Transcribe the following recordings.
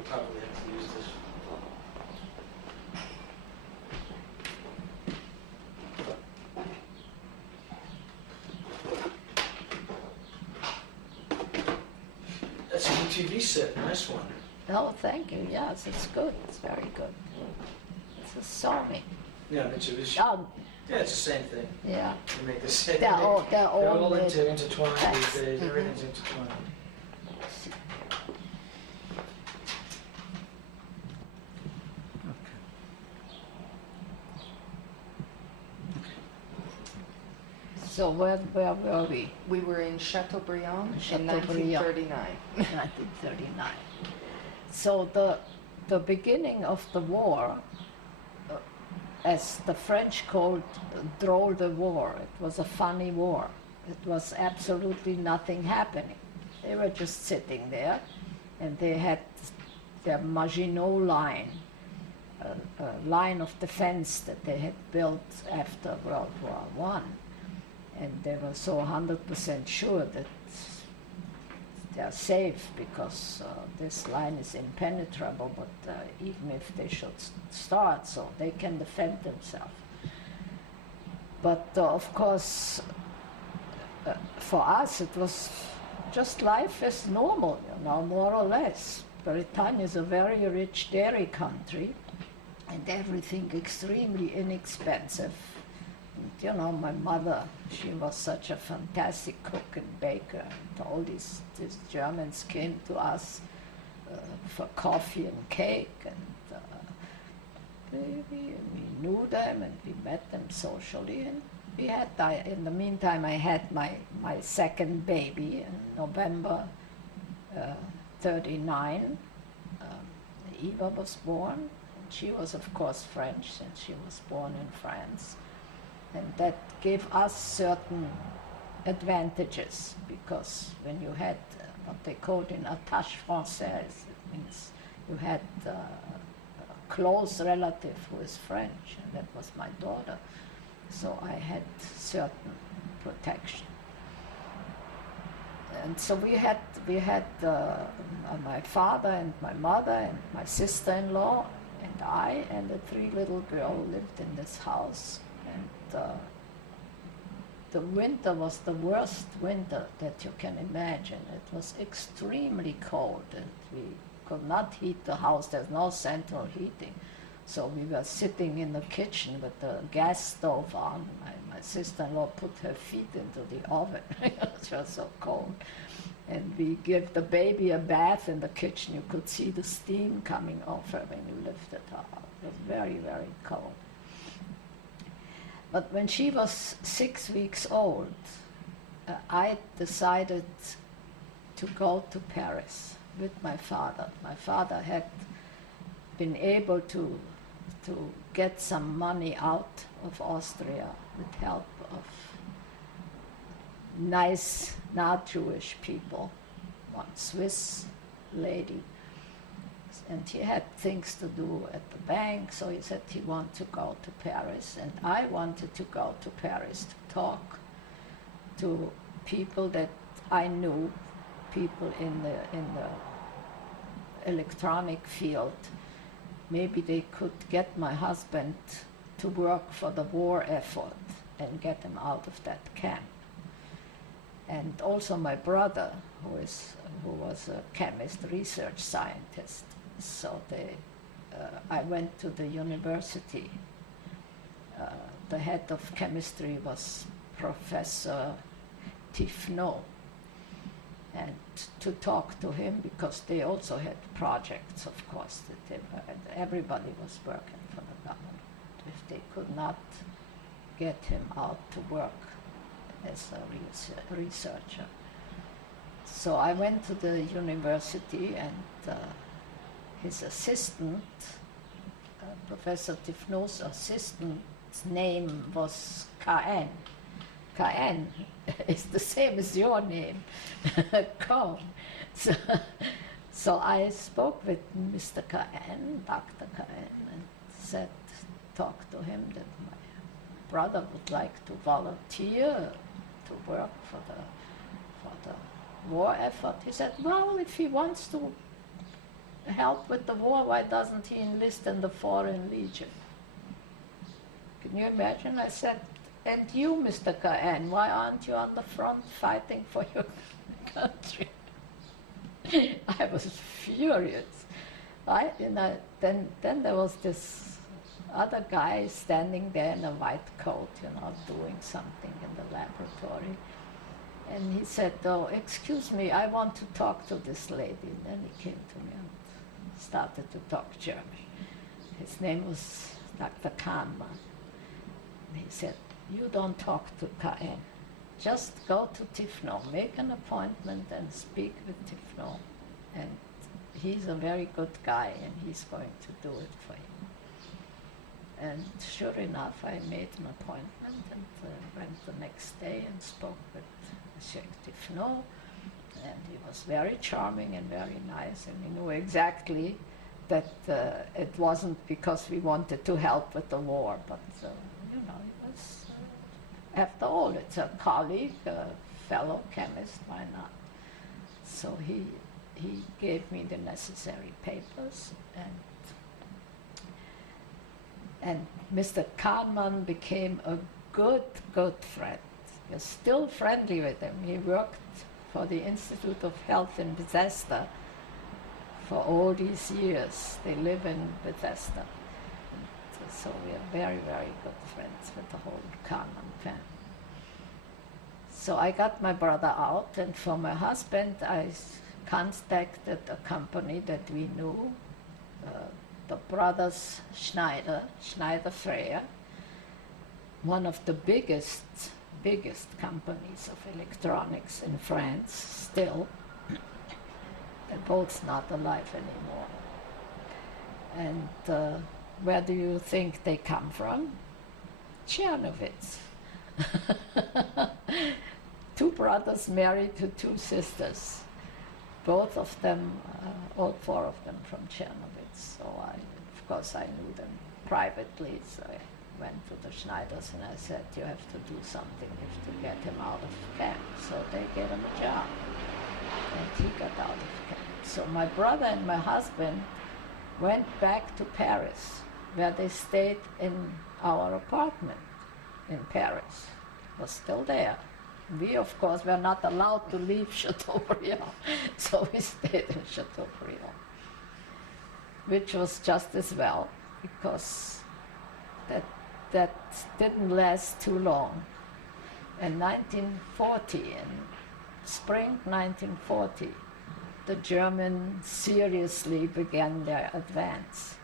we'll probably have to use this. That's a good TV set, nice one. Oh, thank you. Yes, it's good. It's very good. It's a Sony. Yeah, Mitsubishi. Oh, Yeah, it's the same thing. yeah. They make the same. They're all intertwined Yes. these days. Mhm. Everything's intertwined. So where were we? We were in Chateaubriand in Chateaubriand. 1939. 1939. So the beginning of the war, as the French called drôle de war, it was a funny war. It was absolutely nothing happening. They were just sitting there, and they had their Maginot Line, a line of defense that they had built after World War I. And they were so 100% sure that they're safe because this line is impenetrable, but even if they should start, so they can defend themselves. But of course, for us it was just life as normal, you know, more or less. Britain is a very rich dairy country and everything extremely inexpensive. And, you know, my mother, she was such a fantastic cook and baker, and all these Germans came to us for coffee and cake, and we knew them and we met them socially, and we had, in the meantime I had my second baby in November 39. Eva was born, and she was of course French since she was born in France. And that gave us certain advantages, because when you had what they called in attache française, it means you had a close relative who is French, and that was my daughter. So I had certain protection. And so we had my father and my mother and my sister-in-law and I and the three little girls lived in this house. And the winter was the worst winter that you can imagine. It was extremely cold, and we could not heat the house. There's no central heating. So we were sitting in the kitchen with the gas stove on. My sister-in-law put her feet into the oven. It was so cold. And we gave the baby a bath in the kitchen. You could see the steam coming off her when you lifted her up. It was very, very cold. But when she was 6 weeks old, I decided to go to Paris with my father. My father had been able to get some money out of Austria with help of nice, not Jewish people, one Swiss lady. And he had things to do at the bank, so he said he wanted to go to Paris, and I wanted to go to Paris to talk to people that I knew, people in the electronic field. Maybe they could get my husband to work for the war effort and get him out of that camp. And also my brother, who was a chemist, research scientist. So I went to the university. The head of chemistry was Professor Tifno, and to talk to him, because they also had projects, of course, that everybody was working for the government. If they could not get him out to work as a researcher. So I went to the university, and his assistant, Professor Tifno's assistant's name was K.N. K.N. is the same as your name, Cohn. So I spoke with Mr. K.N., Dr. K.N., and talked to him that my brother would like to volunteer to work for the war effort. He said, well, if he wants to help with the war, why doesn't he enlist in the Foreign Legion? Can you imagine? I said, and you, Mr. Cahen, why aren't you on the front fighting for your country? I was furious. Then there was this other guy standing there in a white coat, doing something in the laboratory. And he said, "Oh, excuse me, I want to talk to this lady." And then he came to me and started to talk German. His name was Dr. Kahneman. And he said, "You don't talk to Cahen. Just go to Tifno, make an appointment and speak with Tifno. And he's a very good guy and he's going to do it for you." And sure enough, I made an appointment and went the next day and spoke with Monsieur Tifno. And he was very charming and very nice, and he knew exactly that it wasn't because we wanted to help with the war, but it was, after all, it's a colleague, a fellow chemist, why not? So he gave me the necessary papers, and Mr. Kahneman became a good friend. We're still friendly with him. He worked for the Institute of Health in Bethesda for all these years. They live in Bethesda. And so we are very, very good friends with the whole Kahneman family. So I got my brother out, and for my husband I contacted a company that we knew, the brothers Schneider Freyer, one of the biggest companies of electronics in France still. They're both not alive anymore. And where do you think they come from? Czernowitz. Two brothers married to two sisters. Both of them, all four of them from Czernowitz. So of course I knew them privately, so I went to the Schneiders and I said, "You have to do something, you have to get him out of camp." So they gave him a job, and he got out of camp. So my brother and my husband went back to Paris, where they stayed in our apartment in Paris. It was still there. We, of course, were not allowed to leave Chateaubriand, so we stayed in Chateaubriand, which was just as well, because that didn't last too long. In 1940, in spring 1940, the Germans seriously began their advance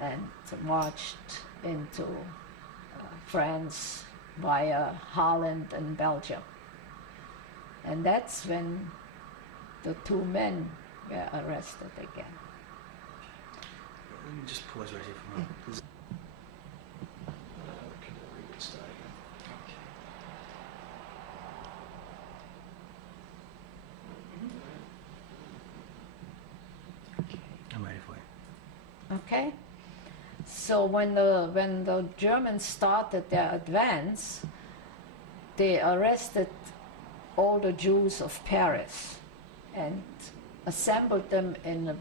and marched into France via Holland and Belgium. And that's when the two men were arrested again. Let me just pause right here for a moment. Okay, we can start again. I'm ready for you. Okay? So when the Germans started their advance, they arrested all the Jews of Paris and assembled them in a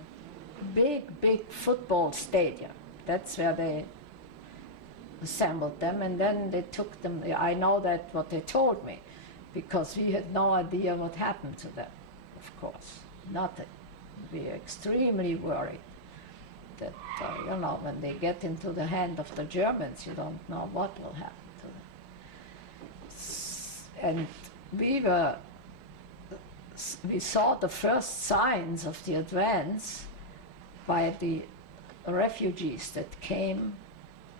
big football stadium. That's where they assembled them, and then they took them. I know that what they told me, because we had no idea what happened to them, of course. Nothing. We were extremely worried that, when they get into the hand of the Germans, you don't know what will happen to them. And we saw the first signs of the advance by the refugees that came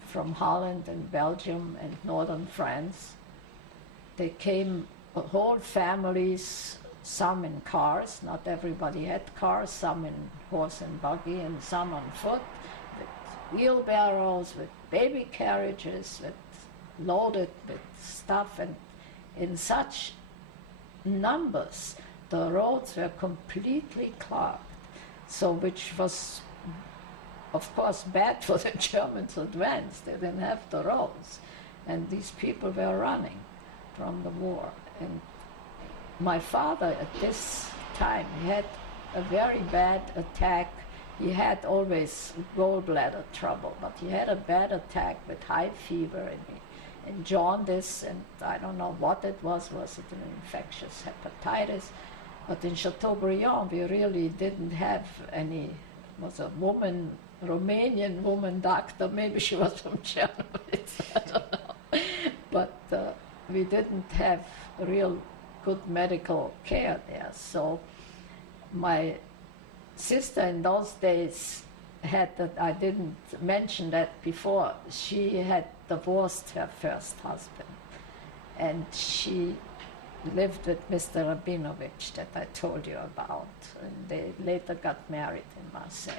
from Holland and Belgium and northern France. They came, whole families, some in cars, not everybody had cars, some in horse and buggy, and some on foot, with wheelbarrows, with baby carriages, loaded with stuff, and in such numbers, the roads were completely clogged. So, which was, of course, bad for the Germans' advance. They didn't have the roads, and these people were running from the war. And my father, at this time, he had a very bad attack. He had always gallbladder trouble, but he had a bad attack with high fever and jaundice, and I don't know what it was. Was it an infectious hepatitis? But in Chateaubriand, we really didn't have any. It was a woman, Romanian woman doctor. Maybe she was from Chernovitz. I don't know. But we didn't have real good medical care there. So my sister in those days had that, I didn't mention that before, she had divorced her first husband, and she lived with Mr. Rabinovich that I told you about, and they later got married in Marseille.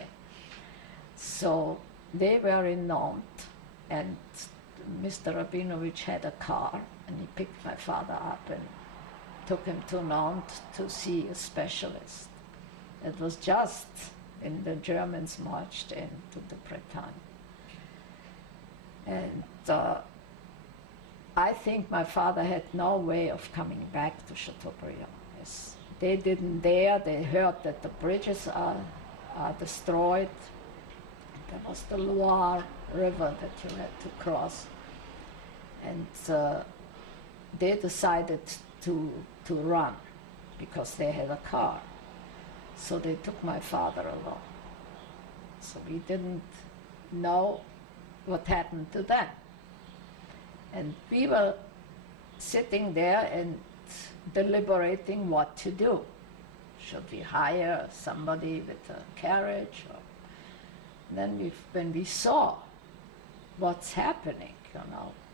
So they were in Nantes, and Mr. Rabinovich had a car, and he picked my father up and took him to Nantes to see a specialist. It was just when the Germans marched into the Bretagne. And I think my father had no way of coming back to Chateaubriand. Yes. They didn't dare. They heard that the bridges are destroyed. There was the Loire River that you had to cross. And they decided to run because they had a car. So they took my father along. So we didn't know what happened to them. And we were sitting there and deliberating what to do. Should we hire somebody with a carriage? Or then when we saw what's happening,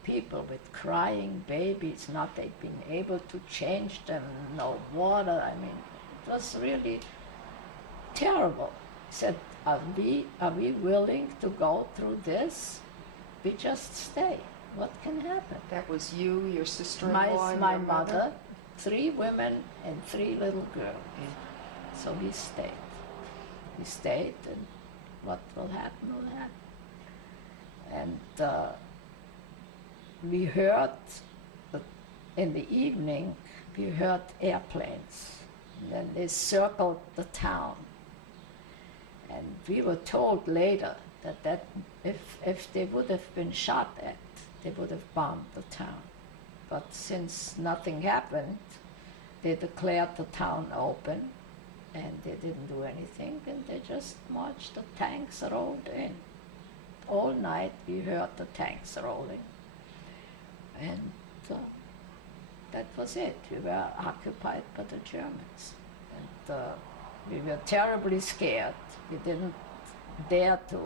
people with crying babies, not they've been able to change them, no water, it was really terrible. He said, are we willing to go through this? We just stay. What can happen? That was you, your sister-in-law, and my your mother, 3 women and 3 little girls. So we stayed. We stayed, and what will happen will happen. And we heard, in the evening, we heard airplanes. And then they circled the town. And we were told later that if they would have been shot at, they would have bombed the town. But since nothing happened, they declared the town open, and they didn't do anything, and they just marched. The tanks rolled in. All night we heard the tanks rolling. And that was it. We were occupied by the Germans. And we were terribly scared. We didn't dare to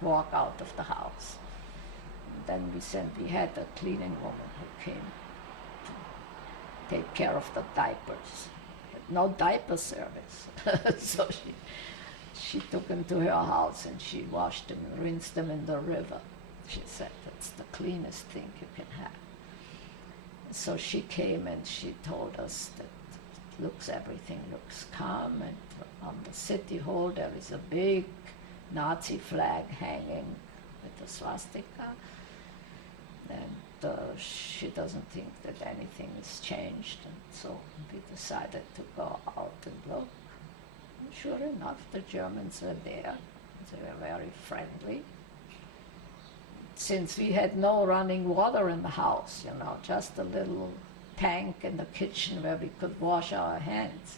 walk out of the house. And then we had a cleaning woman who came to take care of the diapers. No diaper service. So she took them to her house and she washed them and rinsed them in the river. She said, that's the cleanest thing you can have. So she came and she told us that everything looks calm, and on the city hall there is a big Nazi flag hanging with a swastika, and she doesn't think that anything has changed, and so we decided to go out and look. And sure enough, the Germans were there. They were very friendly. Since we had no running water in the house, just a little tank in the kitchen where we could wash our hands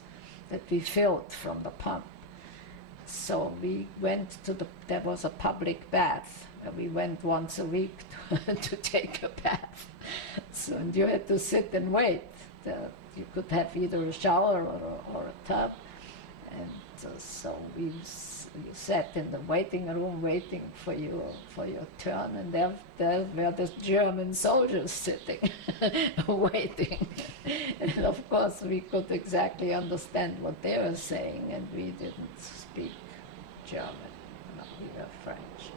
that we filled from the pump. So we went there was a public bath, where we went once a week to take a bath. So, and you had to sit and wait. You could have either a shower or a tub. And so we sat in the waiting room waiting for your turn, and there were the German soldiers sitting, waiting. And of course we could exactly understand what they were saying, and we didn't speak German. No, we were French.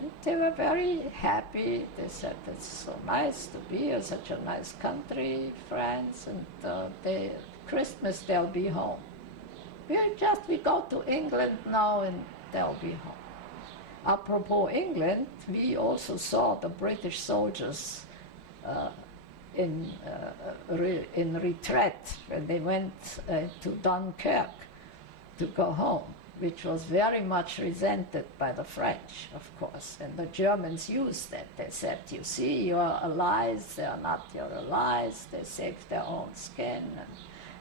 And they were very happy. They said, it's so nice to be here, such a nice country, France, and Christmas they'll be home. We go to England now and they'll be home. Apropos England, we also saw the British soldiers in retreat when they went to Dunkirk. to go home, which was very much resented by the French, of course. And the Germans used that. They said, you see, your allies, they are not your allies, they saved their own skin,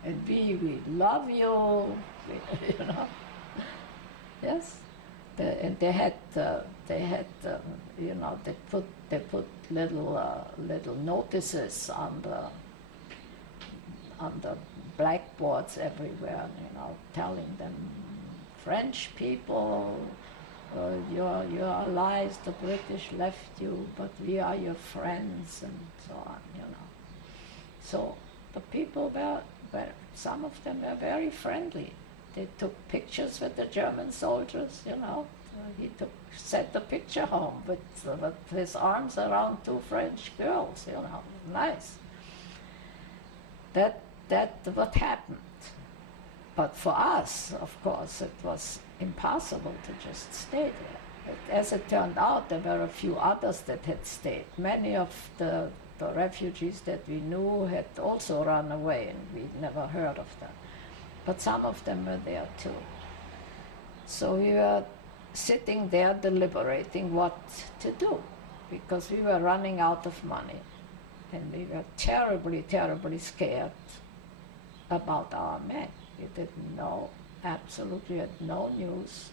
and we love you, you know. Yes? And they had, you know, they put little notices on the blackboards everywhere, you know, telling them, French people, your allies, the British left you, but we are your friends, and so on, you know. So the people were some of them were very friendly. They took pictures with the German soldiers, you know. He sent the picture home with his arms around two French girls, you know. Nice. That what happened. But for us, of course, it was impossible to just stay there. As it turned out, there were a few others that had stayed. Many of the refugees that we knew had also run away, and we'd never heard of them. But some of them were there too. So we were sitting there deliberating what to do, because we were running out of money, and we were terribly, terribly scared about our men. We didn't know, absolutely had no news.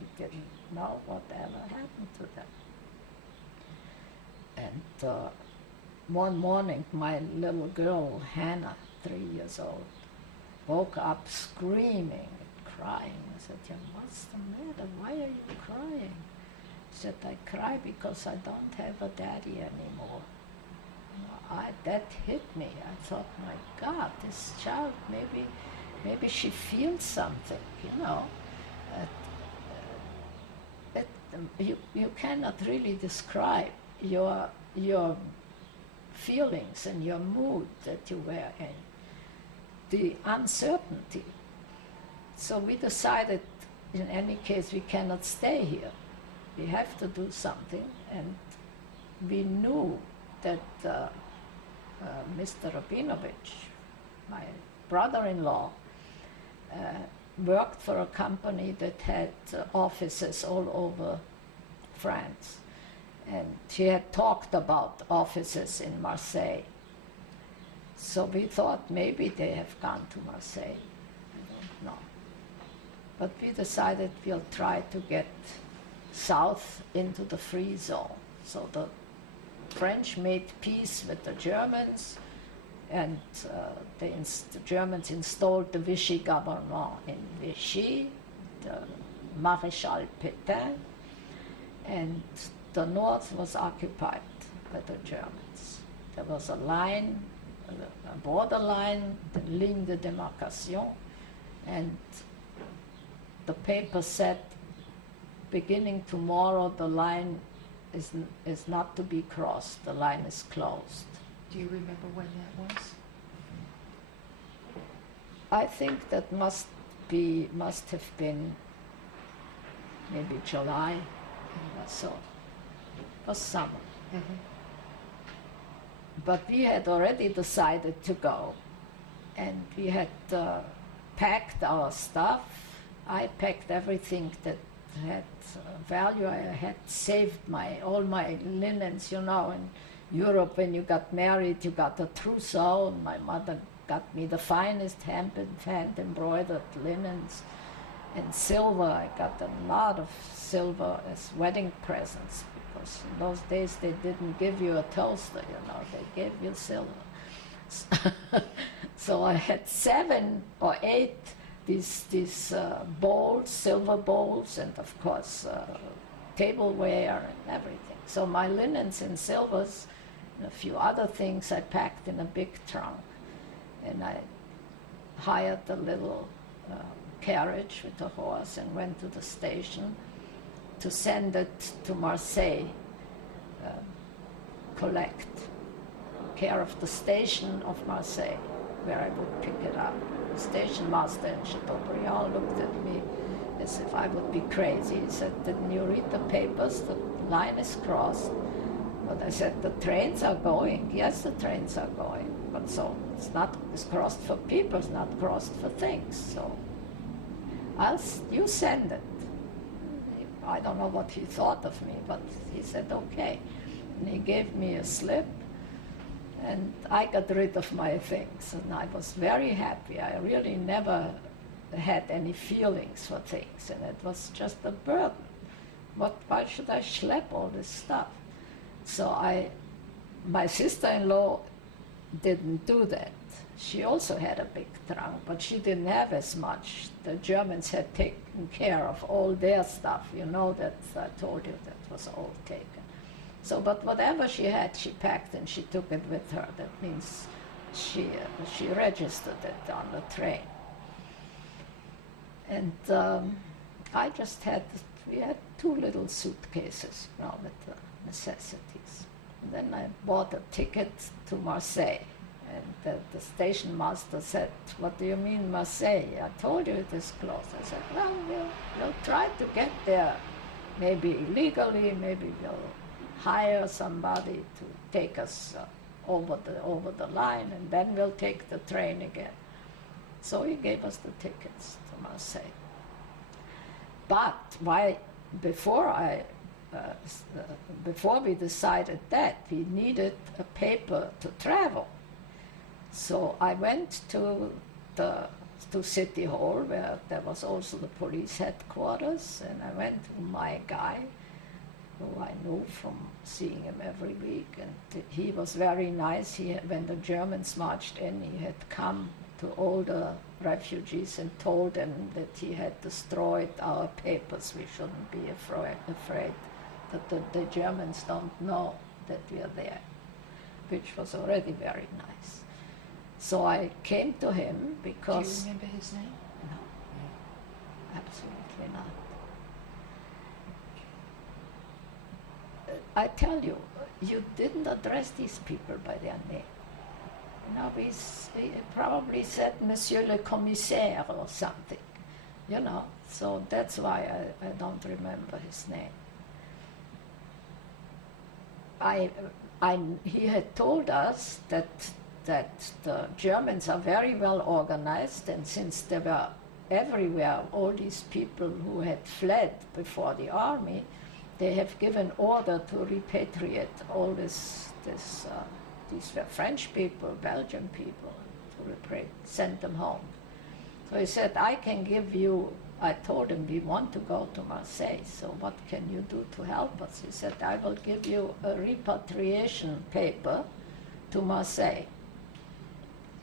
We didn't know whatever happened to them. And one morning, my little girl, Hannah, 3 years old, woke up screaming and crying. I said, what's the matter? Why are you crying? She said, I cry because I don't have a daddy anymore. That hit me. I thought, my God, this child, maybe she feels something, you know. You cannot really describe your feelings and your mood that you were in, the uncertainty. So we decided, in any case, we cannot stay here. We have to do something, and we knew that Mr. Rabinovich, my brother-in-law, worked for a company that had offices all over France. And he had talked about offices in Marseille. So we thought maybe they have gone to Marseille. I don't know. But we decided we'll try to get south into the free zone. So the French made peace with the Germans, and the Germans installed the Vichy government in Vichy, the Maréchal Pétain, and the north was occupied by the Germans. There was a line, a borderline, the ligne de démarcation, and the paper said, beginning tomorrow, the line is not to be crossed, the line is closed. Do you remember when that was? I think that must have been maybe July or so. It was summer. Mm-hmm. But we had already decided to go, and we had packed our stuff. I packed everything that had value. I had saved all my linens, you know. In Europe, when you got married, you got a trousseau. My mother got me the finest hand-embroidered linens and silver. I got a lot of silver as wedding presents, because in those days they didn't give you a toaster, you know, they gave you silver. So I had 7 or 8 these bowls, silver bowls, and of course tableware and everything. So my linens and silvers and a few other things I packed in a big trunk, and I hired a little carriage with a horse and went to the station to send it to Marseille, collect, care of the station of Marseille, where I would pick it up. The station master in Chateaubriand looked at me as if I would be crazy. He said, didn't you read the papers? The line is crossed. But I said, the trains are going. Yes, the trains are going. But so it's crossed for people, it's not crossed for things. So You send it. I don't know what he thought of me, but he said, okay. And he gave me a slip, and I got rid of my things, and I was very happy. I really never had any feelings for things, and it was just a burden. Why should I schlep all this stuff? So my sister-in-law didn't do that. She also had a big trunk, but she didn't have as much. The Germans had taken care of all their stuff. You know that I told you that was all taken. So, but whatever she had, she packed and she took it with her. That means she registered it on the train. And we had 2 little suitcases, with the necessities. And then I bought a ticket to Marseille. And the station master said, what do you mean Marseille? I told you it is close. I said, well, we'll try to get there, maybe illegally, maybe we'll hire somebody to take us over the line, and then we'll take the train again. So he gave us the tickets to Marseille. But before we decided that, we needed a paper to travel. So I went to City Hall, where there was also the police headquarters, and I went to my guy, who I knew from seeing him every week, and he was very nice. When the Germans marched in, he had come to all the refugees and told them that he had destroyed our papers. We shouldn't be afraid that the Germans don't know that we are there, which was already very nice. So I came to him because... Do you remember his name? No, absolutely not. I tell you, you didn't address these people by their name. He probably said Monsieur le Commissaire or something, so that's why I don't remember his name. He had told us that the Germans are very well organized, and since there were everywhere all these people who had fled before the army, they have given order to repatriate all these were French people, Belgian people, to send them home. So he said, I told him, we want to go to Marseille, so what can you do to help us? He said, I will give you a repatriation paper to Marseille.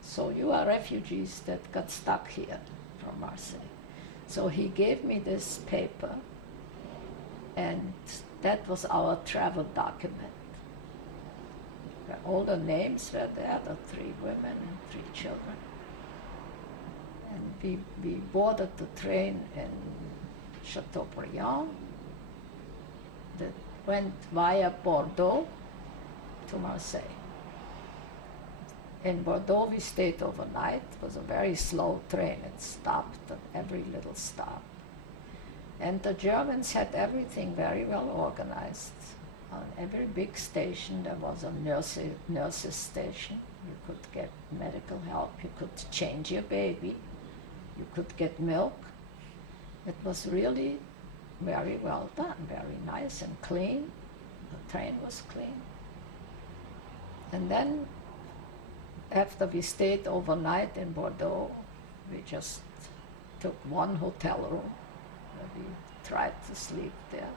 So you are refugees that got stuck here from Marseille. So he gave me this paper, and that was our travel document. All the names were there, the 3 women and 3 children. And we boarded the train in Chateaubriand that went via Bordeaux to Marseille. In Bordeaux we stayed overnight. It was a very slow train. It stopped at every little stop. And the Germans had everything very well organized. On every big station there was a nurse's station. You could get medical help, you could change your baby, you could get milk. It was really very well done, very nice and clean. The train was clean. And then after we stayed overnight in Bordeaux, we just took one hotel room. We tried to sleep there.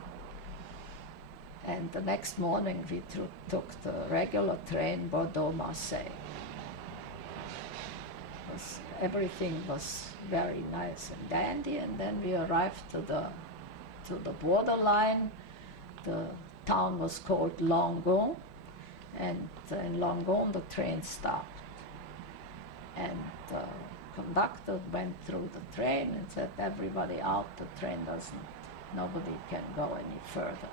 And the next morning we took the regular train Bordeaux-Marseille. Everything was very nice and dandy, and then we arrived to the borderline. The town was called Langon, and in Langon the train stopped. And the conductor went through the train and said, everybody out, nobody can go any further.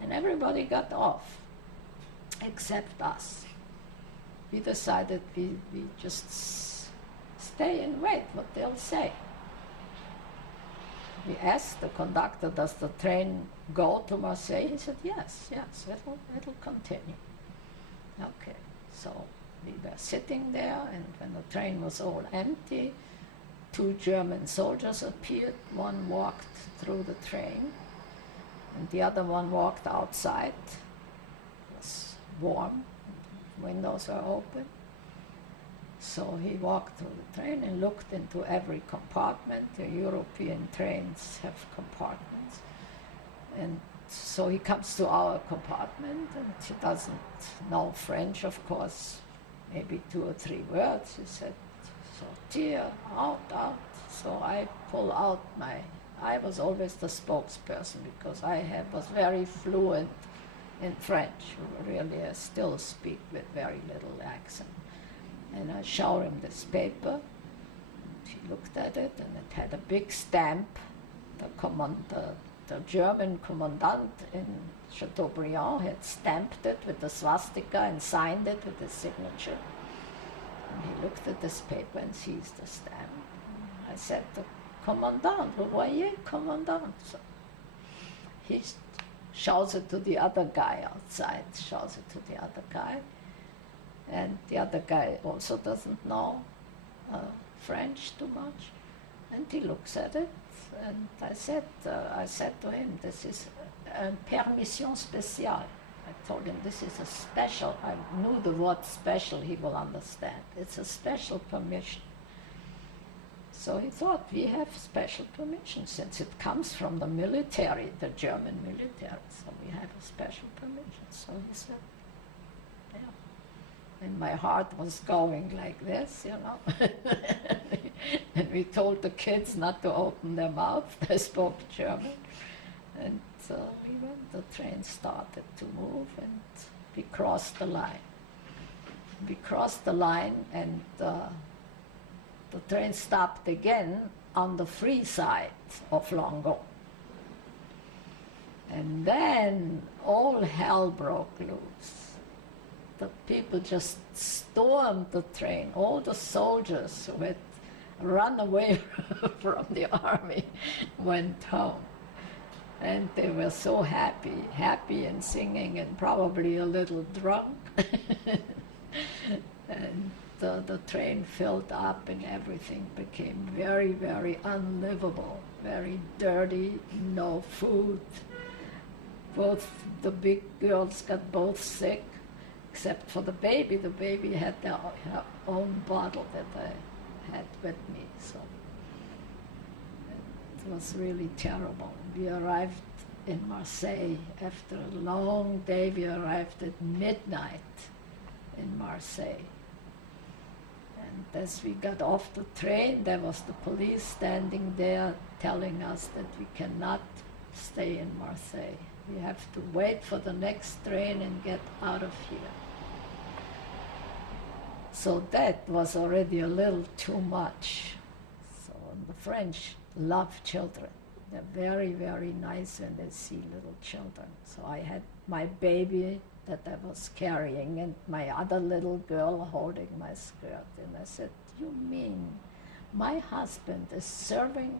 And everybody got off, except us. We decided we just stay and wait what they'll say. We asked the conductor, does the train go to Marseille? He said, yes, it'll continue. Okay, so we were sitting there, and when the train was all empty, two German soldiers appeared. One walked through the train, and the other one walked outside. It was warm, windows were open. So he walked through the train and looked into every compartment. The European trains have compartments. And so he comes to our compartment, and he doesn't know French, of course, maybe 2 or 3 words. He said, sortir, out. So I pull out I was always the spokesperson because was very fluent in French. Really, I still speak with very little accent. And I showed him this paper. He looked at it, and it had a big stamp. The German commandant in Chateaubriand had stamped it with the swastika and signed it with his signature. And he looked at this paper and sees the stamp. I said, the commandant, vous voyez, commandant. So he shows it to the other guy outside, and the other guy also doesn't know French too much. And he looks at it, and I said to him, this is a permission spéciale. I told him this is a special, I knew the word special he will understand. It's a special permission. So he thought, we have special permission since it comes from the military, the German military, so we have a special permission. So he said, yeah. And my heart was going like this, you know. And we told the kids not to open their mouth. They spoke German. And we went, the train started to move, and we crossed the line. We crossed the line, and the train stopped again on the free side of Langon. And then all hell broke loose. The people just stormed the train. All the soldiers who had run away from the army went home. And they were so happy and singing and probably a little drunk. And the train filled up and everything became very, very unlivable, very dirty, no food. Both the big girls got both sick, except for the baby. The baby had her own bottle that I had with me, so it was really terrible. We arrived in Marseille after a long day. We arrived at midnight in Marseille. And as we got off the train, there was the police standing there telling us that we cannot stay in Marseille. We have to wait for the next train and get out of here. So that was already a little too much. So the French love children. They're very, very nice when they see little children. So I had my baby that I was carrying and my other little girl holding my skirt. And I said, you mean my husband is serving?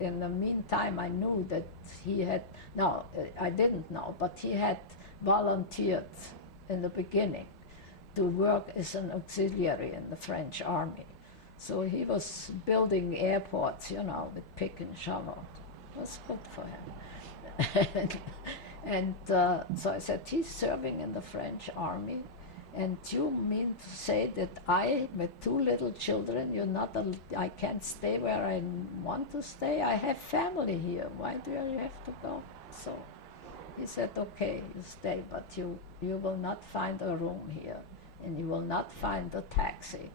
In the meantime, I knew that he had, no, I didn't know, but he had volunteered in the beginning to work as an auxiliary in the French army. So he was building airports, you know, with pick and shovel. It was good for him. And so I said, he's serving in the French army, and you mean to say that I, with 2 little children, I can't stay where I want to stay? I have family here. Why do I have to go? So he said, okay, you stay, but you will not find a room here, and you will not find a taxi.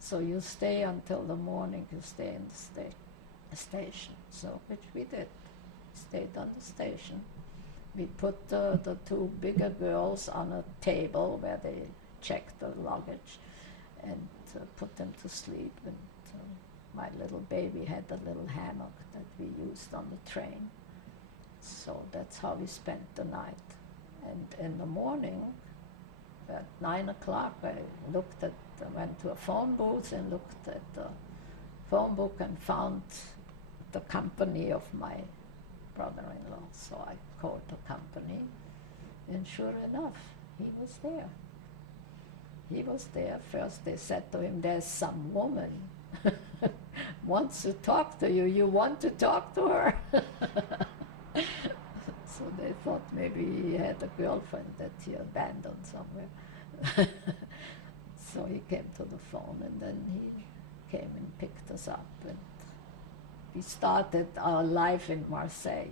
So you stay until the morning, you stay in the station. So, which we did, stayed on the station. We put the 2 bigger girls on a table where they checked the luggage and put them to sleep. And my little baby had a little hammock that we used on the train. So that's how we spent the night. And in the morning, at 9 o'clock, I went to a phone booth and looked at the phone book and found the company of my brother-in-law. So I called the company, and sure enough, he was there. He was there. First they said to him, there's some woman wants to talk to you. You want to talk to her? So they thought maybe he had a girlfriend that he abandoned somewhere. So he came to the phone, and then he came and picked us up, and we started our life in Marseille.